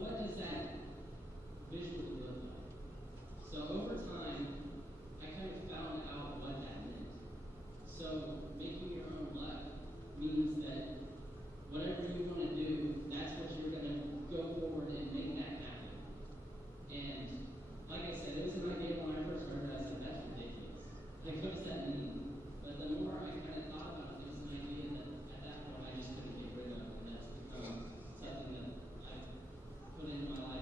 what does that visually look like? So over time, I kind of found out what that meant. So making your own luck means that whatever you want to do, that's what you're going to go forward and make that happen. And like I said, it was an idea when I first heard it. I said, that's ridiculous. Like, what does that mean? But the more I kind of thought about it, it was an idea that at that point I just couldn't get rid of. And that's become something that I put into my life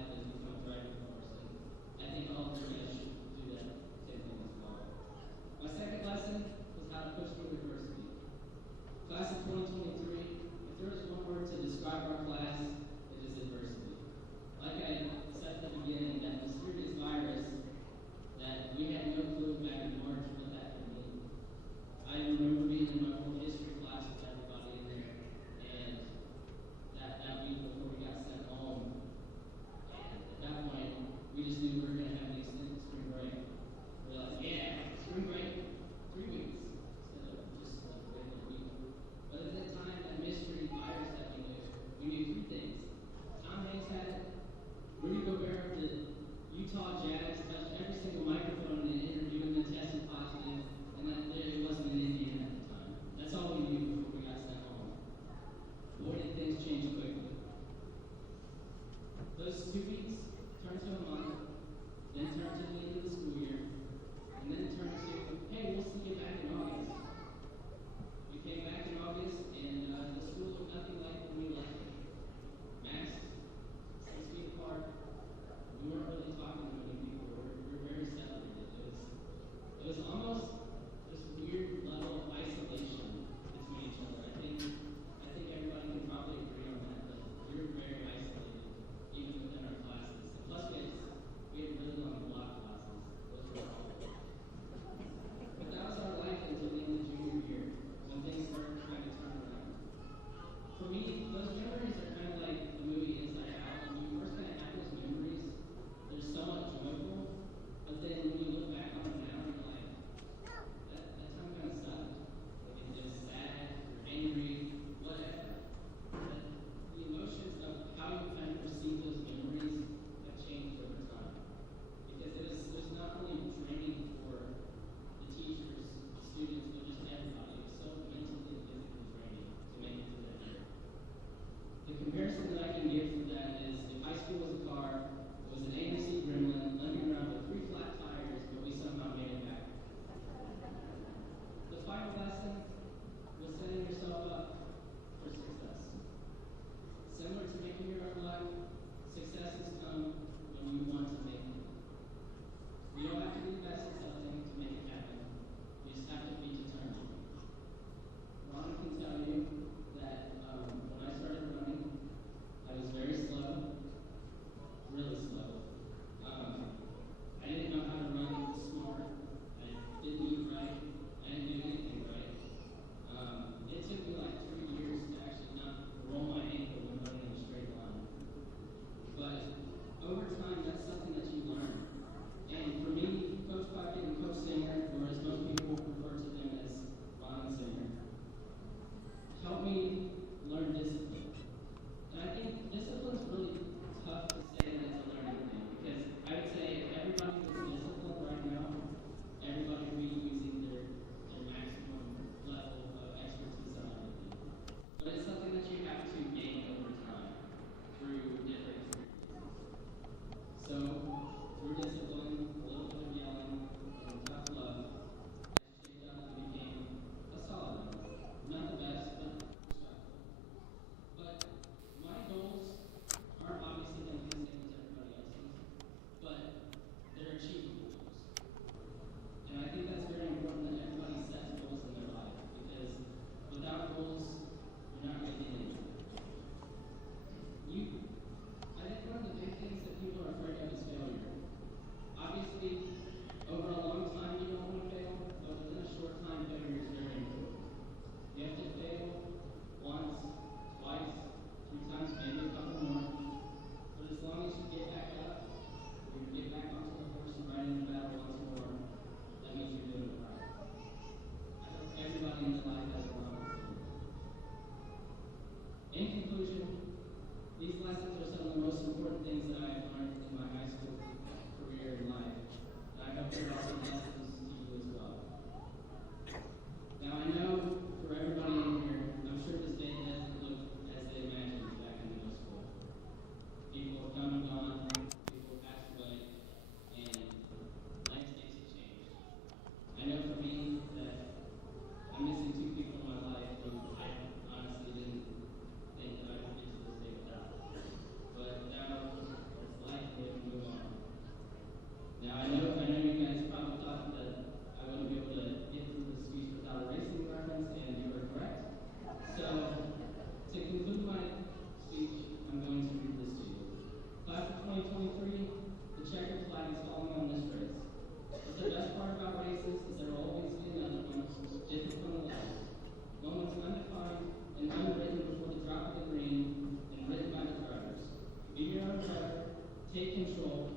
Take control.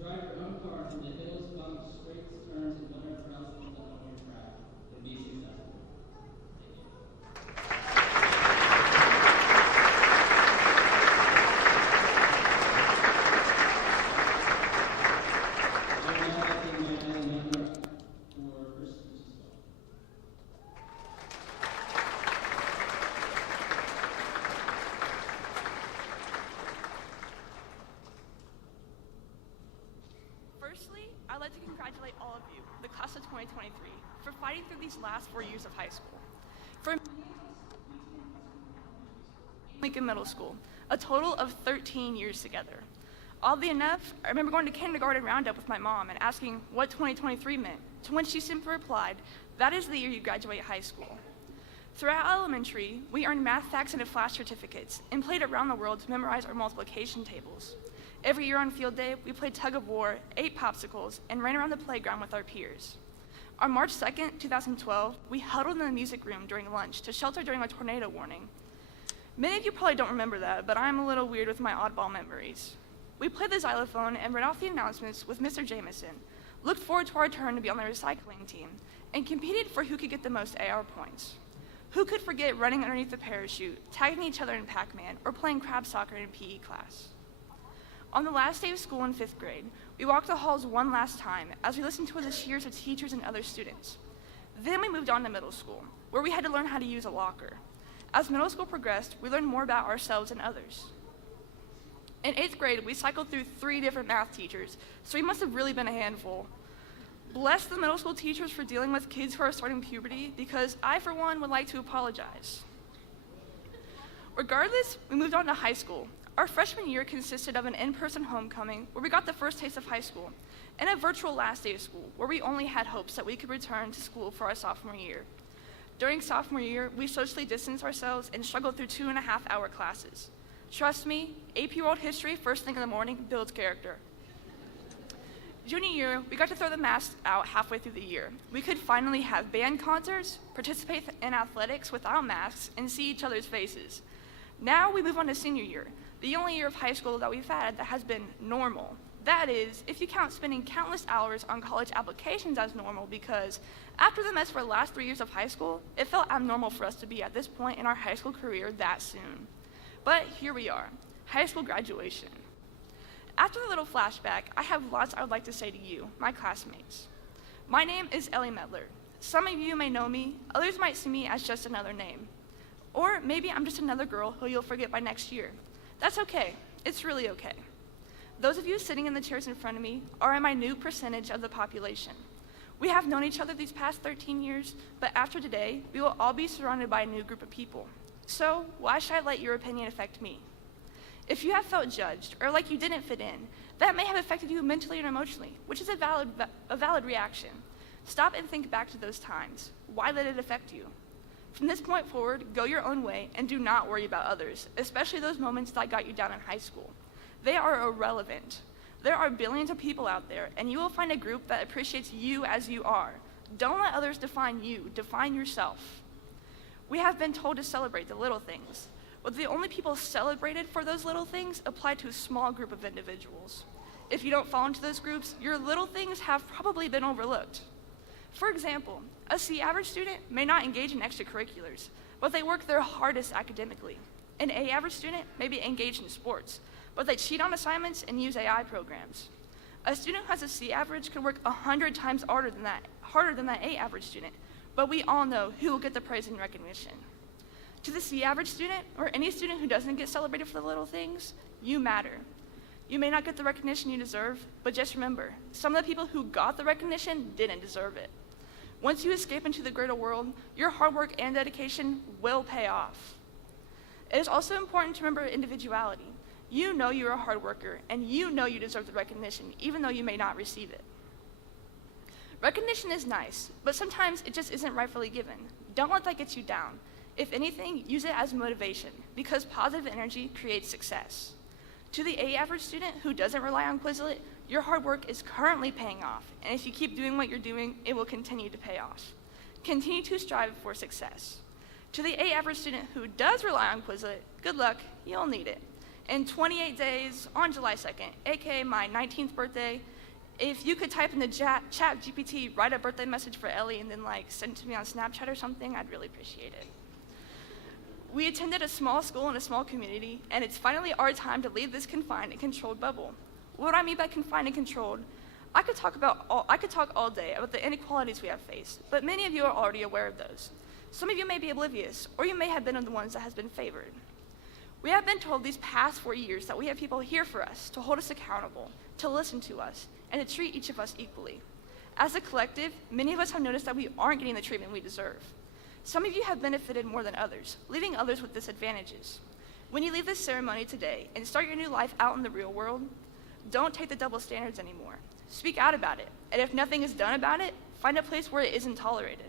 Drive your own car through the hills, bumps, straights, turns, and whatever else comes up on your track, and be successful. Firstly, I'd like to congratulate all of you, the class of 2023, for fighting through these last 4 years of high school. For Lincoln Middle School, a total of 13 years together. Oddly enough, I remember going to kindergarten roundup with my mom and asking what 2023 meant, to which she simply replied, "That is the year you graduate high school." Throughout elementary, we earned math facts and flash certificates and played around the world to memorize our multiplication tables. Every year on field day, we played tug of war, ate popsicles, and ran around the playground with our peers. On March 2nd, 2012, we huddled in the music room during lunch to shelter during a tornado warning. Many of you probably don't remember that, but I'm a little weird with my oddball memories. We played the xylophone and read off the announcements with Mr. Jameson, looked forward to our turn to be on the recycling team, and competed for who could get the most AR points. Who could forget running underneath the parachute, tagging each other in Pac-Man, or playing crab soccer in PE class? On the last day of school in 5th grade, we walked the halls one last time as we listened to the cheers of teachers and other students. Then we moved on to middle school, where we had to learn how to use a locker. As middle school progressed, we learned more about ourselves and others. In 8th grade, we cycled through 3 different math teachers, so we must have really been a handful. Bless the middle school teachers for dealing with kids who are starting puberty, because I, for one, would like to apologize. Regardless, we moved on to high school. Our freshman year consisted of an in-person homecoming, where we got the first taste of high school, and a virtual last day of school, where we only had hopes that we could return to school for our sophomore year. During sophomore year, we socially distanced ourselves and struggled through 2.5-hour classes. Trust me, AP World History first thing in the morning builds character. Junior year, we got to throw the mask out halfway through the year. We could finally have band concerts, participate in athletics without masks, and see each other's faces. Now we move on to senior year, the only year of high school that we've had that has been normal. That is, if you count spending countless hours on college applications as normal, because after the mess for the last 3 years of high school, it felt abnormal for us to be at this point in our high school career that soon. But here we are, high school graduation. After the little flashback, I have lots I would like to say to you, my classmates. My name is Ellie Medler. Some of you may know me, others might see me as just another name. Or maybe I'm just another girl who you'll forget by next year. That's okay, it's really okay. Those of you sitting in the chairs in front of me are a minute percentage of the population. We have known each other these past 13 years, but after today, we will all be surrounded by a new group of people. So why should I let your opinion affect me? If you have felt judged or like you didn't fit in, that may have affected you mentally and emotionally, which is a valid reaction. Stop and think back to those times. Why did it affect you? From this point forward, go your own way and do not worry about others, especially those moments that got you down in high school. They are irrelevant. There are billions of people out there, and you will find a group that appreciates you as you are. Don't let others define you. Define yourself. We have been told to celebrate the little things, but the only people celebrated for those little things apply to a small group of individuals. If you don't fall into those groups, your little things have probably been overlooked. For example, a C average student may not engage in extracurriculars, but they work their hardest academically. An A average student may be engaged in sports, but they cheat on assignments and use AI programs. A student who has a C average could work 100 times harder than that A average student, but we all know who will get the praise and recognition. To the C average student, or any student who doesn't get celebrated for the little things, you matter. You may not get the recognition you deserve, but just remember, some of the people who got the recognition didn't deserve it. Once you escape into the greater world, your hard work and dedication will pay off. It is also important to remember individuality. You know you're a hard worker, and you know you deserve the recognition, even though you may not receive it. Recognition is nice, but sometimes it just isn't rightfully given. Don't let that get you down. If anything, use it as motivation, because positive energy creates success. To the A average student who doesn't rely on Quizlet, your hard work is currently paying off, and if you keep doing what you're doing, it will continue to pay off. Continue to strive for success. To the A average student who does rely on Quizlet, good luck, you'll need it. In 28 days, on July 2nd, aka my 19th birthday, if you could type in the chat GPT, write a birthday message for Ellie, and then send it to me on Snapchat or something, I'd really appreciate it. We attended a small school in a small community, and it's finally our time to leave this confined and controlled bubble. What do I mean by confined and controlled? I could talk all day about the inequalities we have faced, but many of you are already aware of those. Some of you may be oblivious, or you may have been of the ones that has been favored. We have been told these past 4 years that we have people here for us, to hold us accountable, to listen to us, and to treat each of us equally. As a collective, many of us have noticed that we aren't getting the treatment we deserve. Some of you have benefited more than others, leaving others with disadvantages. When you leave this ceremony today and start your new life out in the real world, don't take the double standards anymore. Speak out about it, and if nothing is done about it, find a place where it isn't tolerated.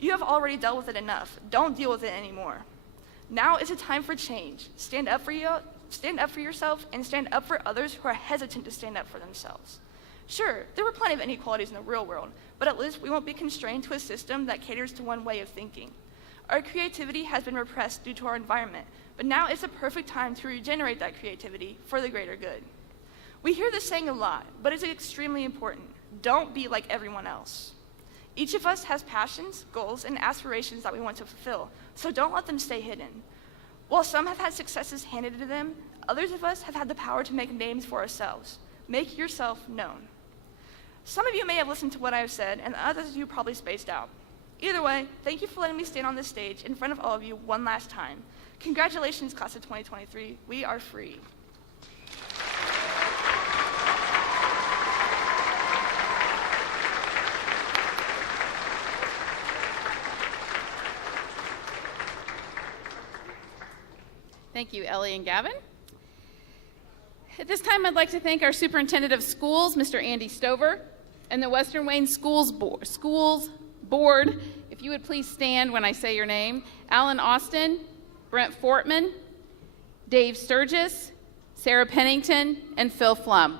You have already dealt with it enough. Don't deal with it anymore. Now is a time for change. Stand up for yourself, and stand up for others who are hesitant to stand up for themselves. Sure, there were plenty of inequalities in the real world, but at least we won't be constrained to a system that caters to one way of thinking. Our creativity has been repressed due to our environment, but now is the perfect time to regenerate that creativity for the greater good. We hear this saying a lot, but it's extremely important. Don't be like everyone else. Each of us has passions, goals, and aspirations that we want to fulfill, so don't let them stay hidden. While some have had successes handed to them, others of us have had the power to make names for ourselves. Make yourself known. Some of you may have listened to what I have said, and others of you probably spaced out. Either way, thank you for letting me stand on this stage in front of all of you one last time. Congratulations, class of 2023. We are free. Thank you, Ellie and Gavin. At this time, I'd like to thank our Superintendent of Schools, Mr. Andy Stover, and the Western Wayne Schools Board. If you would please stand when I say your name. Alan Austin, Brent Fortman, Dave Sturgis, Sarah Pennington, and Phil Flum.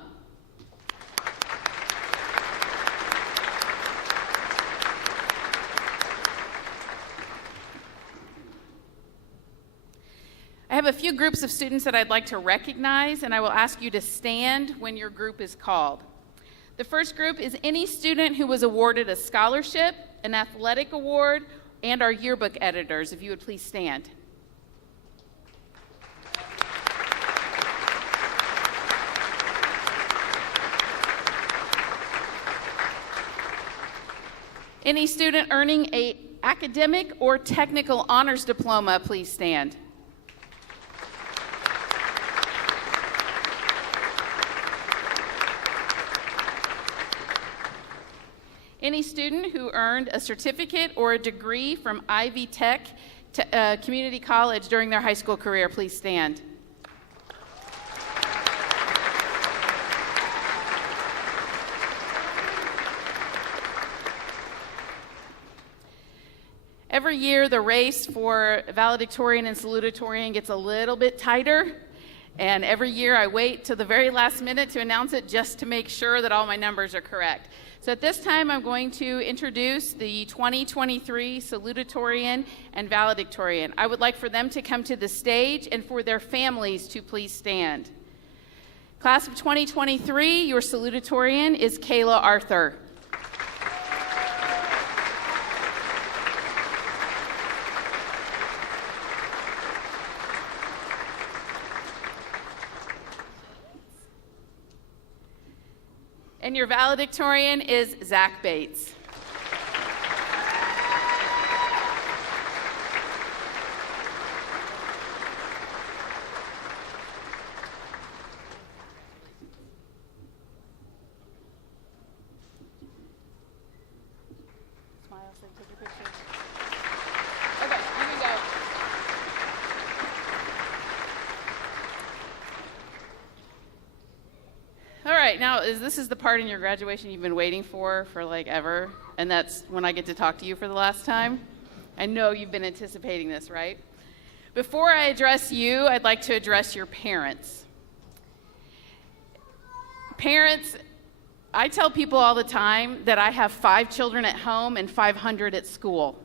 I have a few groups of students that I'd like to recognize, and I will ask you to stand when your group is called. The first group is any student who was awarded a scholarship, an athletic award, and our yearbook editors. If you would please stand. Any student earning an academic or technical honors diploma, please stand. Any student who earned a certificate or a degree from Ivy Tech Community College during their high school career, please stand. Every year, the race for valedictorian and salutatorian gets a little bit tighter, and every year I wait till the very last minute to announce it just to make sure that all my numbers are correct. So at this time, I'm going to introduce the 2023 salutatorian and valedictorian. I would like for them to come to the stage and for their families to please stand. Class of 2023, your salutatorian is Kayla Arthur. And your valedictorian is Zach Bates. Smile, so take your picture. Okay, you can go. All right, now this is the part in your graduation you've been waiting for like ever, and that's when I get to talk to you for the last time. I know you've been anticipating this, right? Before I address you, I'd like to address your parents. Parents, I tell people all the time that I have 5 children at home and 500 at school,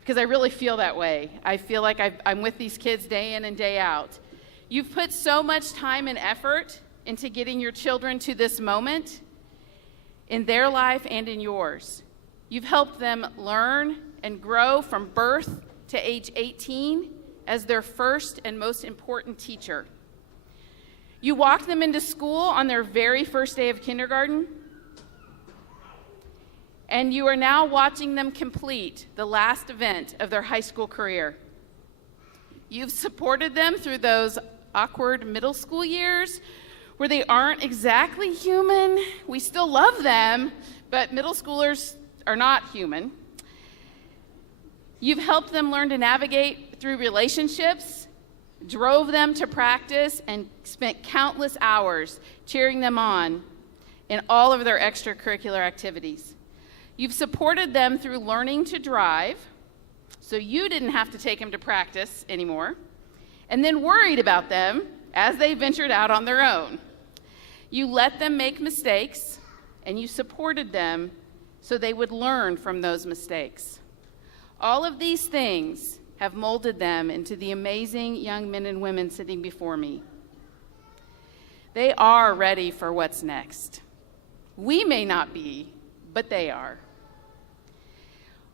because I really feel that way. I feel like I'm with these kids day in and day out. You've put so much time and effort into getting your children to this moment in their life and in yours. You've helped them learn and grow from birth to age 18 as their first and most important teacher. You walked them into school on their very first day of kindergarten, and you are now watching them complete the last event of their high school career. You've supported them through those awkward middle school years where they aren't exactly human. We still love them, but middle schoolers are not human. You've helped them learn to navigate through relationships, drove them to practice, and spent countless hours cheering them on in all of their extracurricular activities. You've supported them through learning to drive, so you didn't have to take them to practice anymore, and then worried about them as they ventured out on their own. You let them make mistakes, and you supported them so they would learn from those mistakes. All of these things have molded them into the amazing young men and women sitting before me. They are ready for what's next. We may not be, but they are.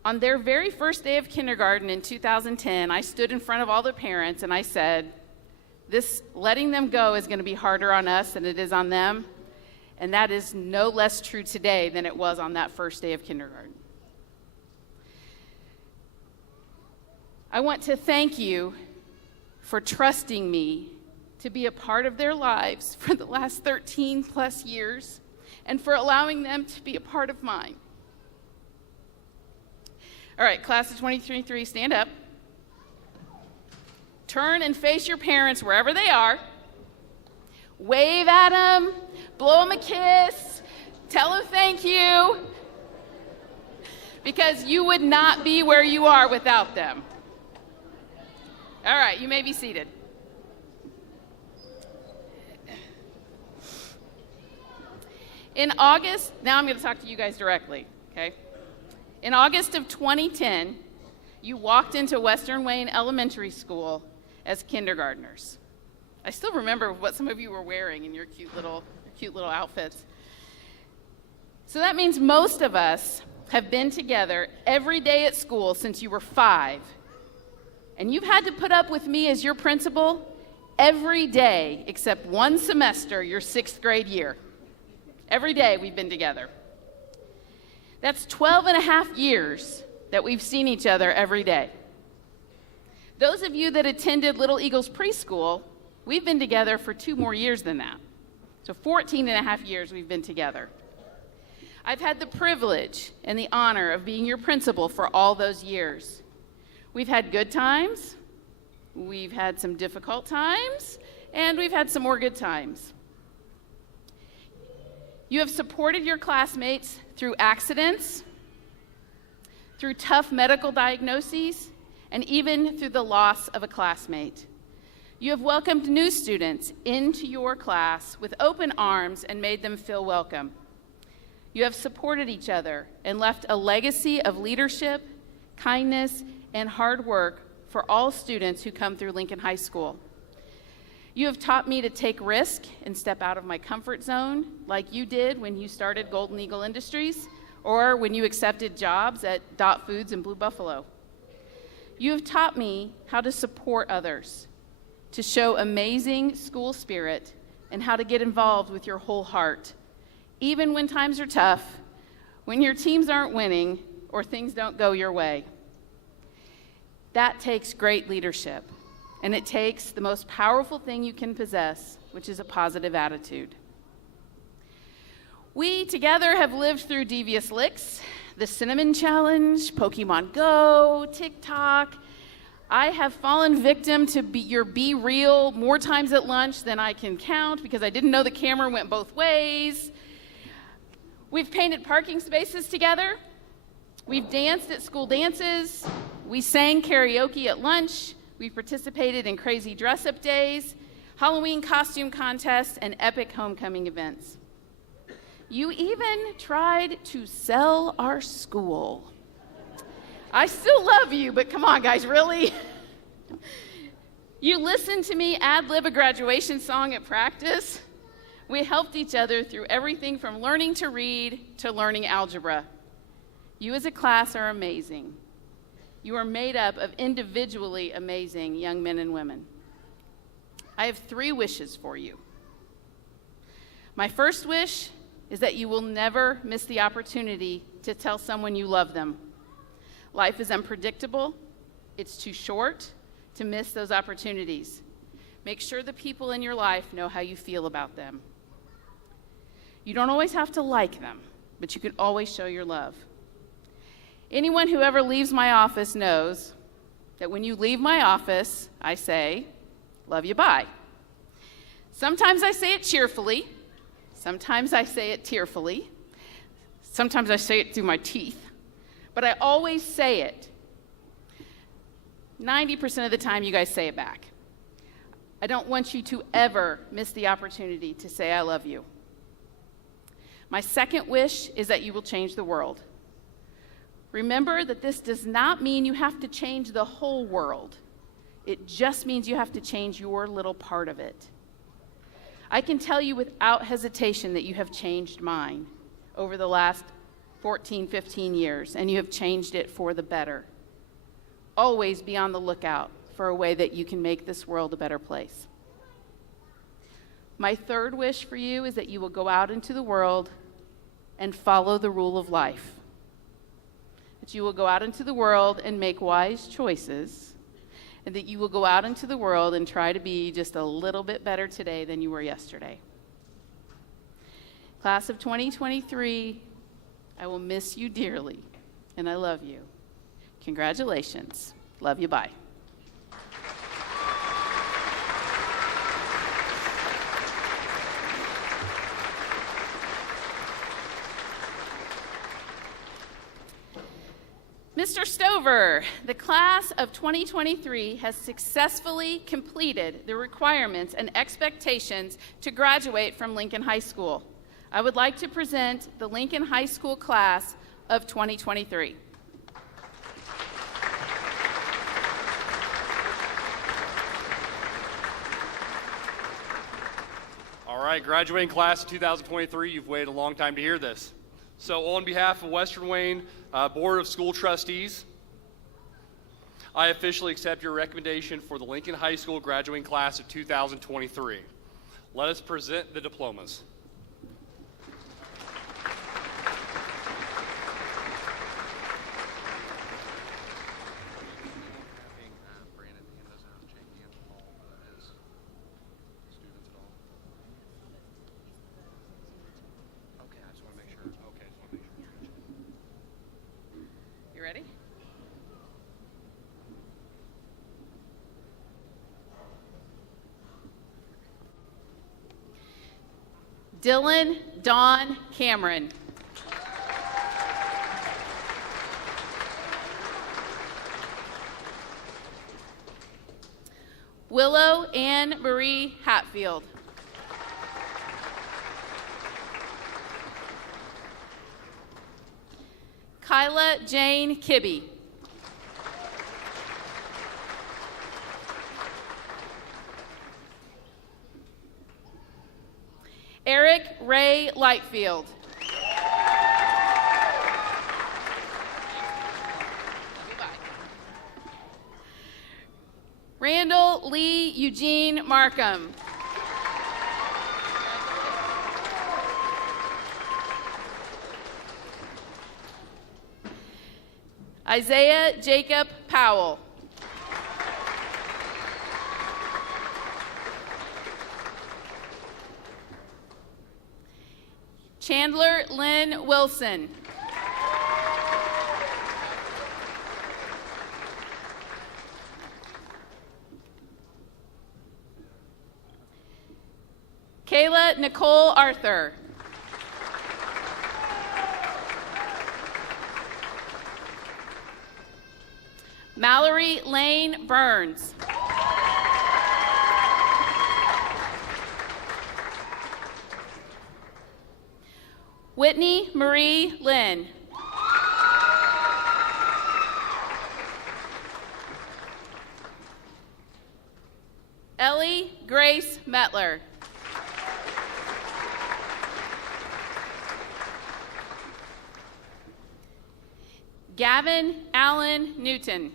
On their very first day of kindergarten in 2010, I stood in front of all the parents and I said, this letting them go is going to be harder on us than it is on them. And that is no less true today than it was on that first day of kindergarten. I want to thank you for trusting me to be a part of their lives for the last 13 plus years and for allowing them to be a part of mine. All right, class of 2023, stand up. Turn and face your parents wherever they are. Wave at them, blow them a kiss, tell them thank you, because you would not be where you are without them. All right, you may be seated. In August, now I'm going to talk to you guys directly, okay? In August of 2010, you walked into Western Wayne Elementary School as kindergartners. I still remember what some of you were wearing in your cute little outfits. So that means most of us have been together every day at school since you were 5. And you've had to put up with me as your principal every day except one semester your 6th grade year. Every day we've been together. That's 12 and a half years that we've seen each other every day. Those of you that attended Little Eagles preschool, we've been together for 2 more years than that. So 14 and a half years we've been together. I've had the privilege and the honor of being your principal for all those years. We've had good times, we've had some difficult times, and we've had some more good times. You have supported your classmates through accidents, through tough medical diagnoses, and even through the loss of a classmate. You have welcomed new students into your class with open arms and made them feel welcome. You have supported each other and left a legacy of leadership, kindness, and hard work for all students who come through Lincoln High School. You have taught me to take risk and step out of my comfort zone like you did when you started Golden Eagle Industries or when you accepted jobs at Dot Foods and Blue Buffalo. You have taught me how to support others, to show amazing school spirit, and how to get involved with your whole heart, even when times are tough, when your teams aren't winning, or things don't go your way. That takes great leadership, and it takes the most powerful thing you can possess, which is a positive attitude. We together have lived through Devious Licks, the Cinnamon Challenge, Pokemon Go, TikTok. I have fallen victim to your Be Real more times at lunch than I can count because I didn't know the camera went both ways. We've painted parking spaces together. We've danced at school dances. We sang karaoke at lunch. We participated in crazy dress-up days, Halloween costume contests, and epic homecoming events. You even tried to sell our school. I still love you, but come on, guys, really? You listened to me ad-lib a graduation song at practice. We helped each other through everything from learning to read to learning algebra. You as a class are amazing. You are made up of individually amazing young men and women. I have 3 wishes for you. My first wish is that you will never miss the opportunity to tell someone you love them. Life is unpredictable. It's too short to miss those opportunities. Make sure the people in your life know how you feel about them. You don't always have to like them, but you can always show your love. Anyone who ever leaves my office knows that when you leave my office, I say, love you, bye. Sometimes I say it cheerfully. Sometimes I say it tearfully. Sometimes I say it through my teeth. But I always say it. 90% of the time, you guys say it back. I don't want you to ever miss the opportunity to say I love you. My second wish is that you will change the world. Remember that this does not mean you have to change the whole world. It just means you have to change your little part of it. I can tell you without hesitation that you have changed mine over the last 14, 15 years, and you have changed it for the better. Always be on the lookout for a way that you can make this world a better place. My third wish for you is that you will go out into the world and follow the rule of life. That you will go out into the world and make wise choices, and that you will go out into the world and try to be just a little bit better today than you were yesterday. Class of 2023, I will miss you dearly, and I love you. Congratulations. Love you. Bye. Mr. Stover, the class of 2023 has successfully completed the requirements and expectations to graduate from Lincoln High School. I would like to present the Lincoln High School class of 2023. All right, graduating class of 2023, you've waited a long time to hear this. So on behalf of Western Wayne Board of School Trustees, I officially accept your recommendation for the Lincoln High School graduating class of 2023. Let us present the diplomas. Ready? Dylan Dawn Cameron. Willow Ann Marie Hatfield. Kyla Jane Kibbe. Eric Ray Lightfield. Randall Lee Eugene Markham. Isaiah Jacob Powell. Chandler Lynn Wilson. Kayla Nicole Arthur. Mallory Lane Burns. Whitney Marie Lynn. Grace Metler. Gavin Allen Newton.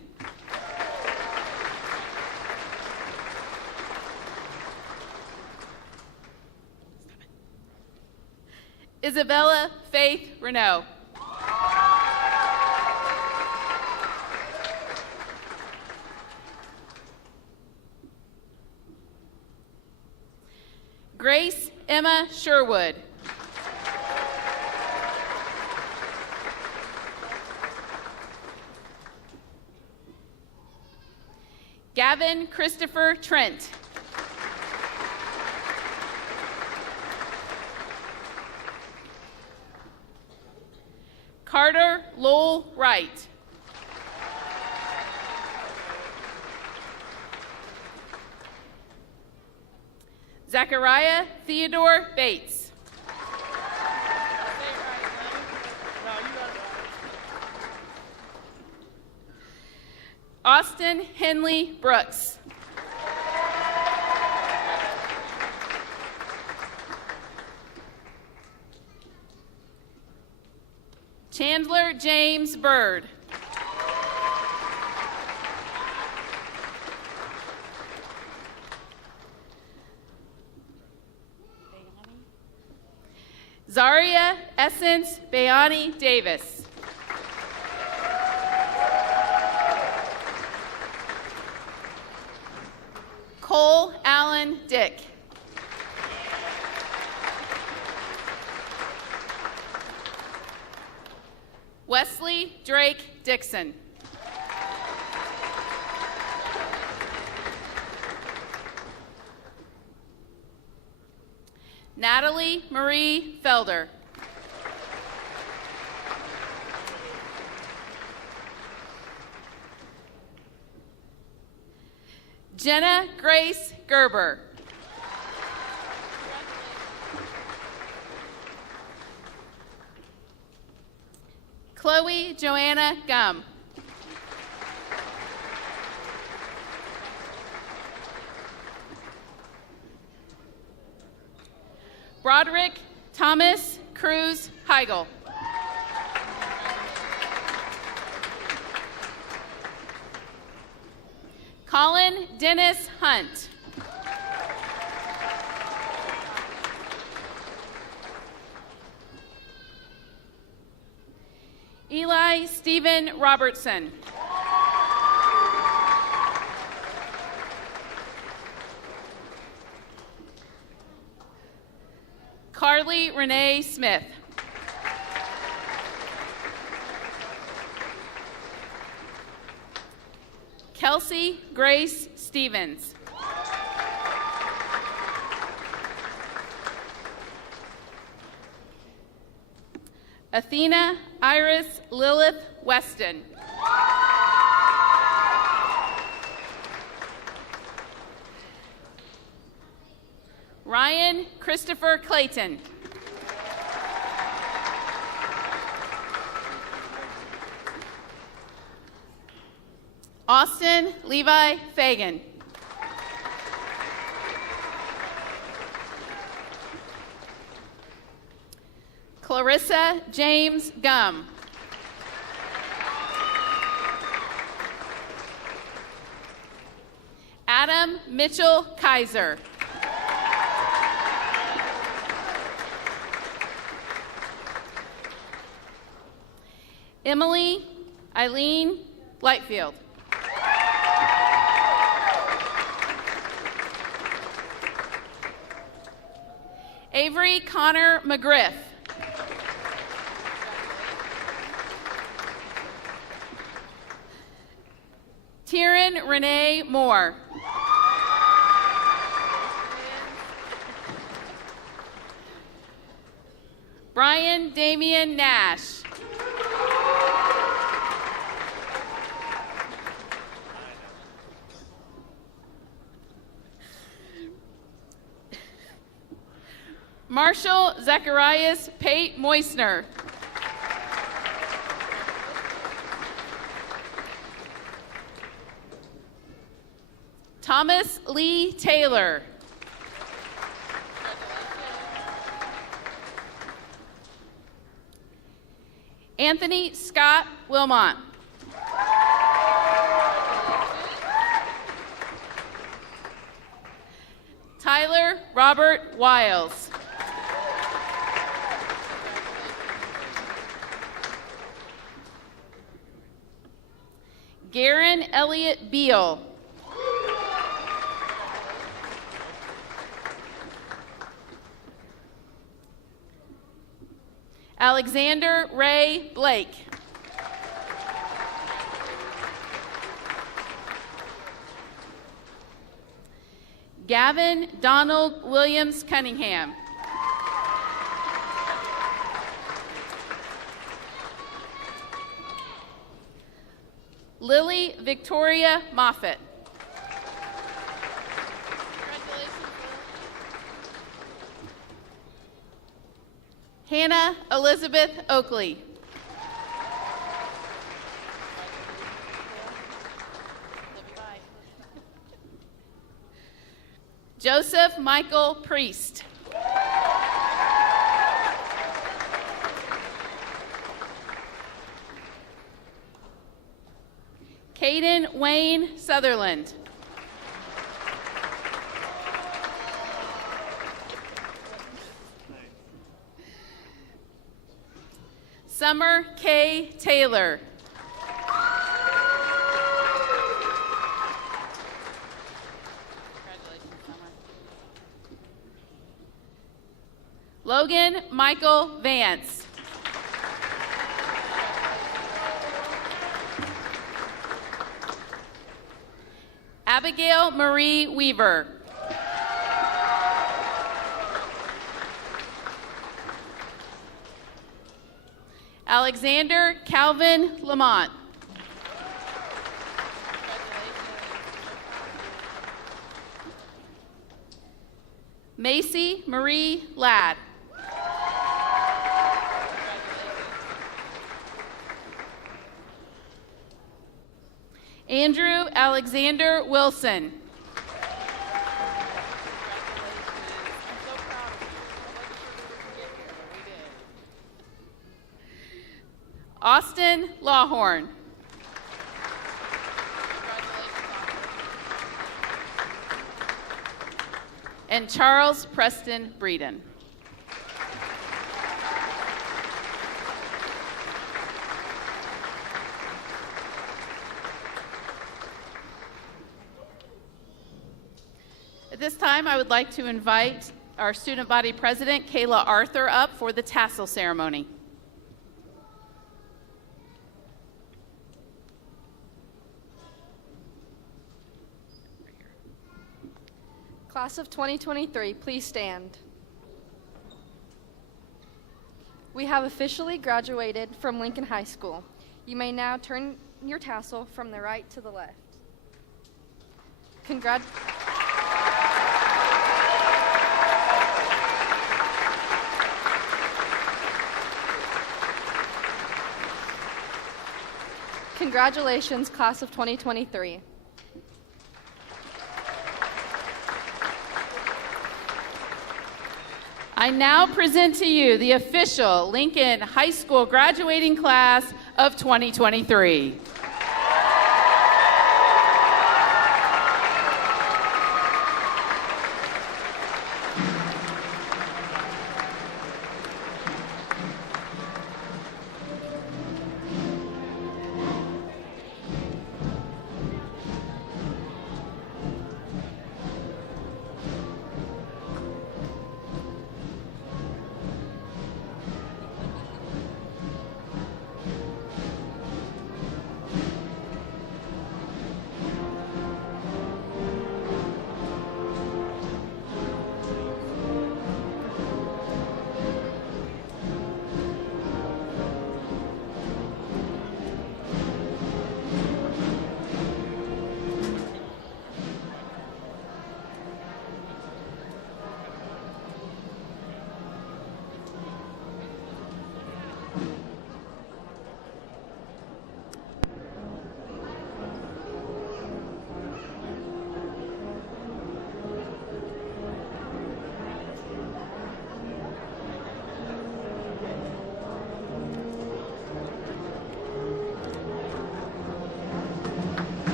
Isabella Faith Renault. Grace Emma Sherwood. Gavin Christopher Trent. Carter Lowell Wright. Zachariah Theodore Bates. Austin Henley Brooks. Chandler James Bird. Zaria Essence Bayani Davis. Cole Allen Dick. Wesley Drake Dixon. Natalie Marie Felder. Jenna Grace Gerber. Chloe Joanna Gum. Broderick Thomas Cruz Heigl. Colin Dennis Hunt. Eli Stephen Robertson. Carly Renee Smith. Kelsey Grace Stevens. Athena Iris Lilith Weston. Ryan Christopher Clayton. Austin Levi Fagan. Clarissa James Gum. Adam Mitchell Kaiser. Emily Eileen Lightfield. Avery Connor McGriff. Tyrion Renee Moore. Brian Damian Nash. Marshall Zacharias Pate Moisner. Thomas Lee Taylor. Anthony Scott Wilmot. Tyler Robert Wiles. Garen Elliott Beal. Alexander Ray Blake. Gavin Donald Williams Cunningham. Lily Victoria Moffett. Hannah Elizabeth Oakley. Joseph Michael Priest. Caden Wayne Sutherland. Summer K. Taylor. Logan Michael Vance. Abigail Marie Weaver. Alexander Calvin Lamont. Macy Marie Ladd. Andrew Alexander Wilson. Austin Lawhorn. And Charles Preston Breeden. At this time, I would like to invite our student body president, Kayla Arthur, up for the tassel ceremony. Class of 2023, please stand. We have officially graduated from Lincoln High School. You may now turn your tassel from the right to the left. Congratulations, Class of 2023. I now present to you the official Lincoln High School graduating class of 2023.